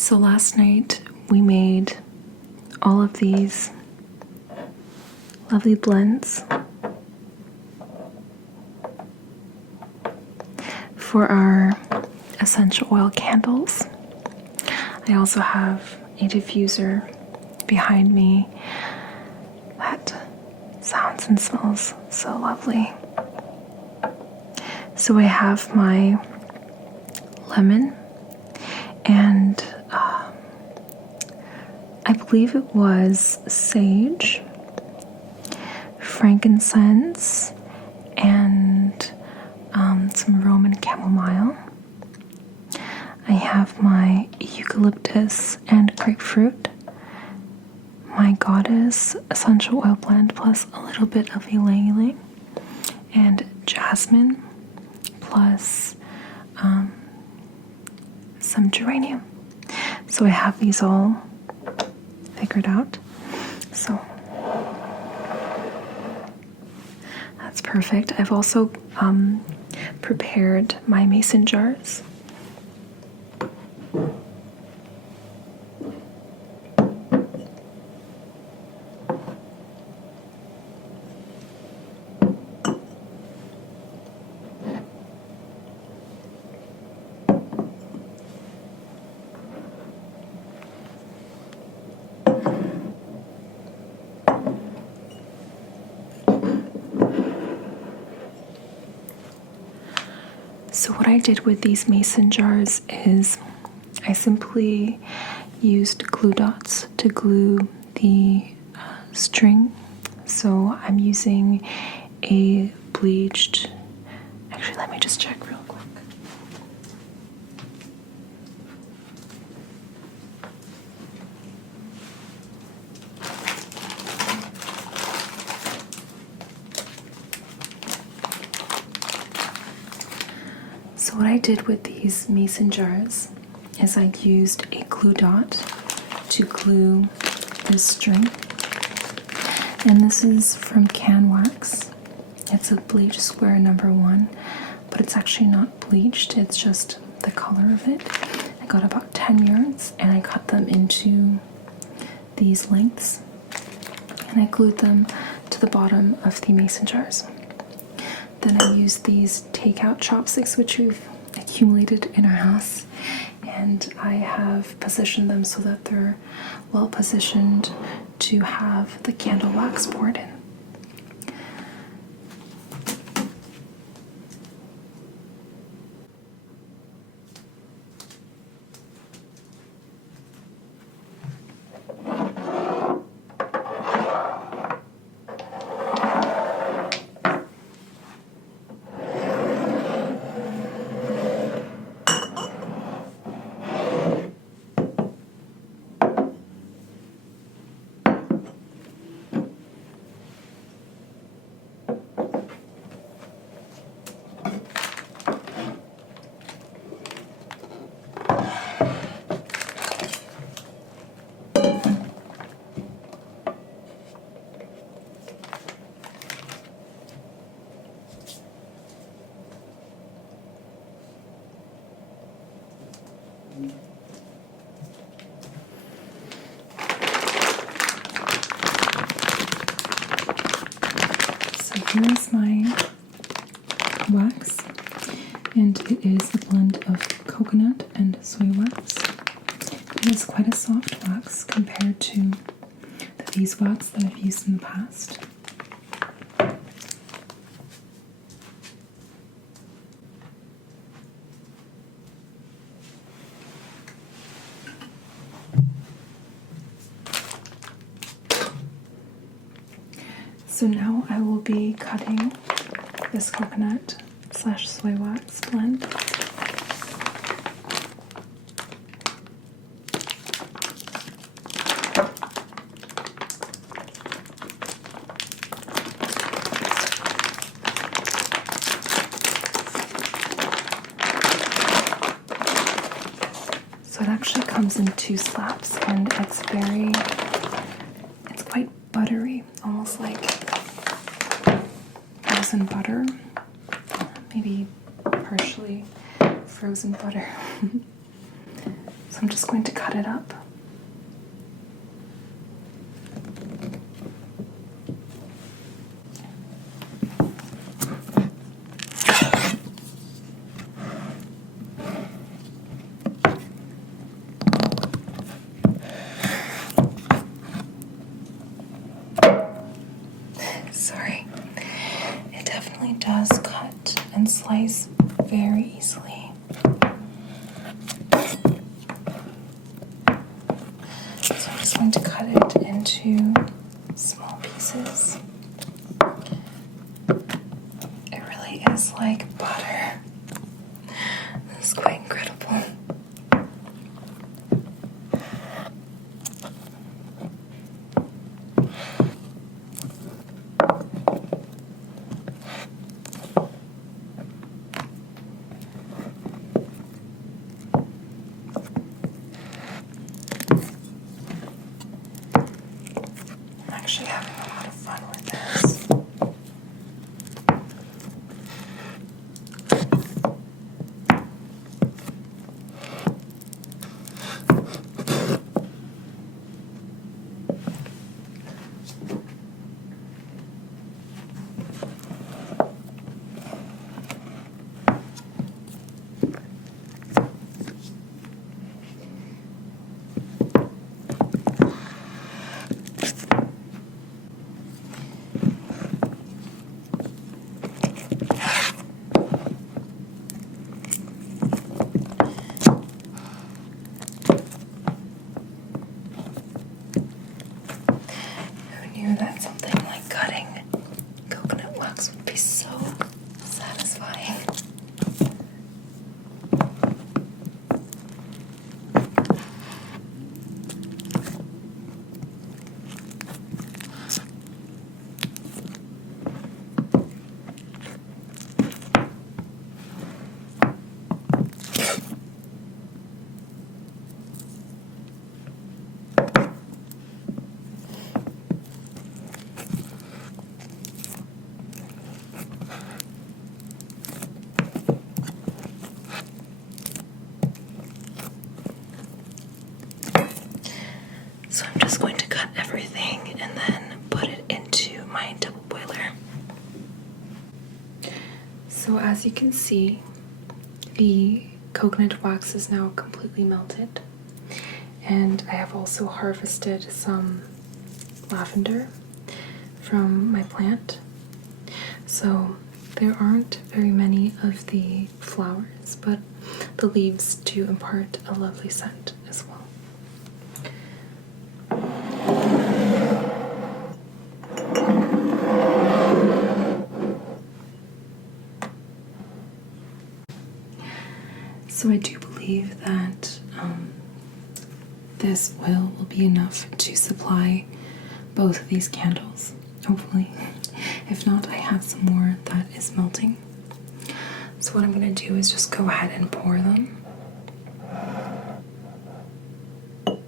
So last night we made all of these lovely blends for our essential oil candles. I also have a diffuser behind me that sounds and smells so lovely. So I have my lemon and I believe it was sage, frankincense, and some Roman chamomile. I have my eucalyptus and grapefruit, my goddess essential oil blend plus a little bit of ylang ylang, and jasmine plus some geranium. So I have these all figured out. So that's perfect. I've also prepared my mason jars. So what I did with these mason jars is I simply used glue dots to glue the string. So I'm using a bleached, actually let me just check real quick. So what I did with these mason jars is I used a glue dot to glue this string. And this is from Can Wax. It's a bleached square number 1, but it's actually not bleached, it's just the color of it. I got about 10 yards and I cut them into these lengths and I glued them to the bottom of the mason jars. Then I used these takeout chopsticks, which we've accumulated in our house, and I have positioned them so that they're well positioned to have the candle wax poured in. So here is my wax, and it is a blend of coconut and soy wax. It is quite a soft wax compared to the beeswax that I've used in the past. So now I will be cutting this coconut / soy wax blend. So it actually comes in 2 slabs and it's quite buttery, almost like frozen butter, maybe partially frozen butter. So I'm just going to cut it up. Sorry, it definitely does cut and slice very easily. So I'm just going to cut it into small pieces. It really is like butter. This is quite incredible. I'm actually having a lot of fun with this. Who knew that something like cutting coconut wax would be so satisfying? So I'm just going to cut everything and then put it into my double boiler. So as you can see, the coconut wax is now completely melted. And I have also harvested some lavender from my plant. So there aren't very many of the flowers, but the leaves do impart a lovely scent as well. So I do believe that this oil will be enough to supply both of these candles, hopefully. If not, I have some more that is melting. So what I'm going to do is just go ahead and pour them. Pour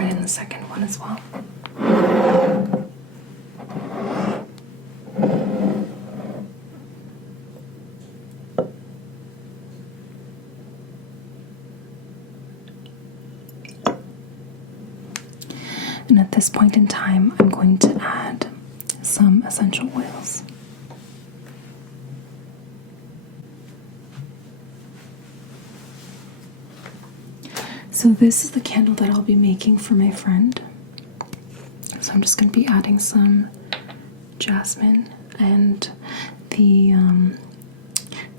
it in the second one as well. And at this point in time, I'm going to add some essential oils. So this is the candle that I'll be making for my friend. So I'm just going to be adding some jasmine and the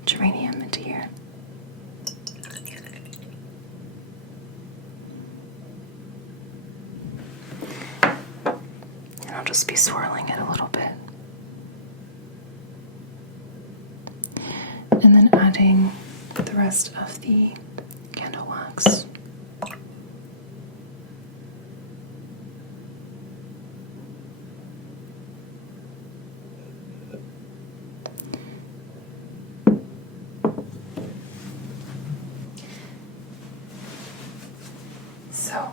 geranium into here. And I'll just be swirling it a little bit. And then adding the rest of the candle wax. So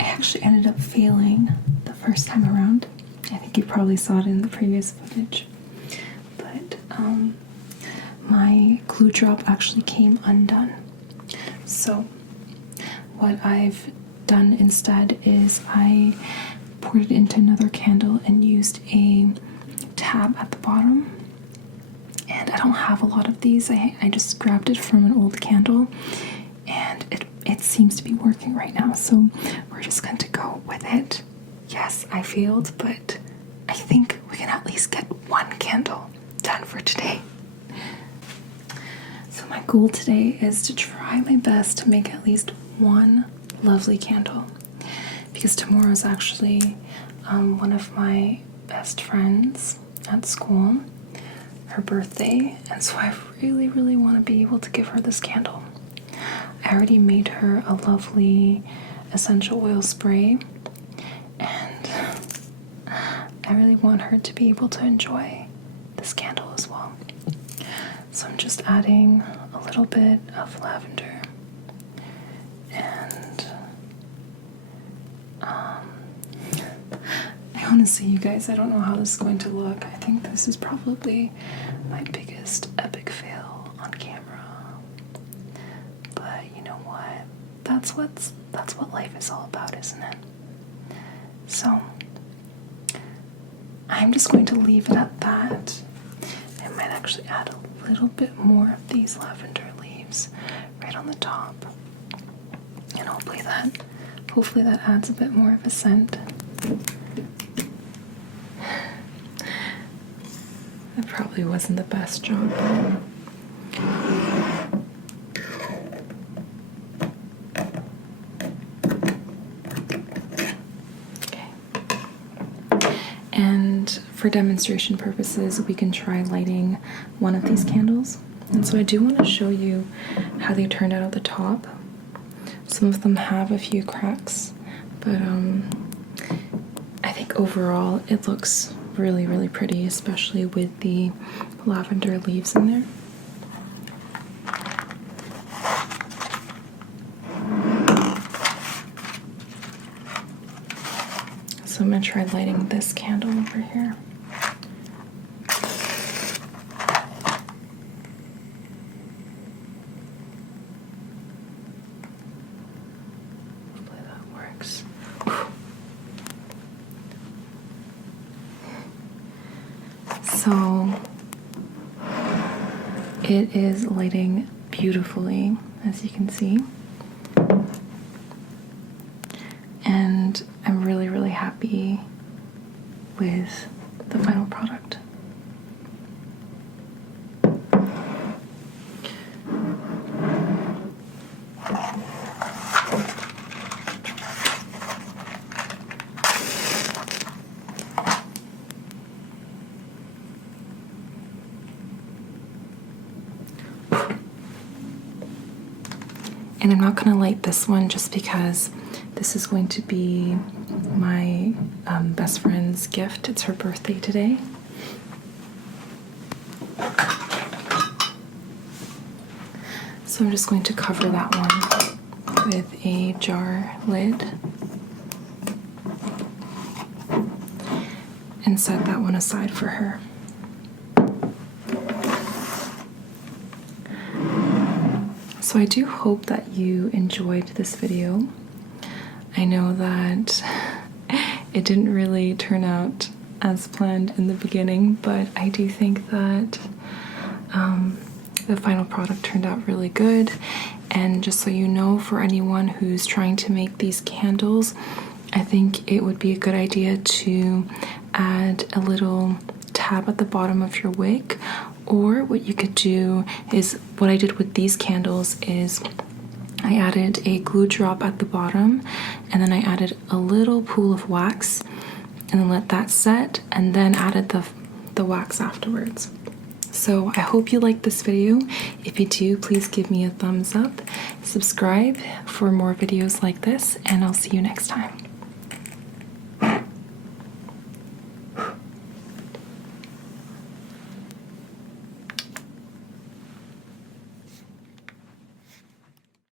I actually ended up failing the first time around I think you probably saw it in the previous footage. But my glue drop actually came undone. So what I've done instead is I poured it into another candle and used a tab at the bottom. And I don't have a lot of these. I just grabbed it from an old candle, and it seems to be working right now. So we're just going to go with it. Yes, I failed, but I think we can at least get one candle done for today. So my goal today is to try my best to make at least one lovely candle, because tomorrow is actually one of my best friends at school, her birthday, and so I really want to be able to give her this candle. I already made her a lovely essential oil spray, and I really want her to be able to enjoy this candle as well. So I'm just adding a little bit of lavender, and honestly, you guys, I don't know how this is going to look. I think this is probably my biggest epic fail on camera. But you know what? That's what life is all about, isn't it? So I'm just going to leave it at that. I might actually add a little bit more of these lavender leaves right on the top. And hopefully that adds a bit more of a scent. That probably wasn't the best job. Okay. And for demonstration purposes, we can try lighting one of these candles. And so I do want to show you how they turned out at the top. Some of them have a few cracks, but I think overall it looks really pretty, especially with the lavender leaves in there. So I'm going to try lighting this candle over here. Hopefully that works. So it is lighting beautifully, as you can see. And I'm really happy with the final product. And I'm not going to light this one just because this is going to be my best friend's gift. It's her birthday today. So I'm just going to cover that one with a jar lid and set that one aside for her. So I do hope that you enjoyed this video. I know that it didn't really turn out as planned in the beginning, but I do think that the final product turned out really good. And just so you know, for anyone who's trying to make these candles, I think it would be a good idea to add a little tab at the bottom of your wick, or what you could do is, what I did with these candles is I added a glue drop at the bottom, and then I added a little pool of wax and then let that set, and then added the wax afterwards. So I hope you liked this video. If you do, please give me a thumbs up, subscribe for more videos like this, and I'll see you next time.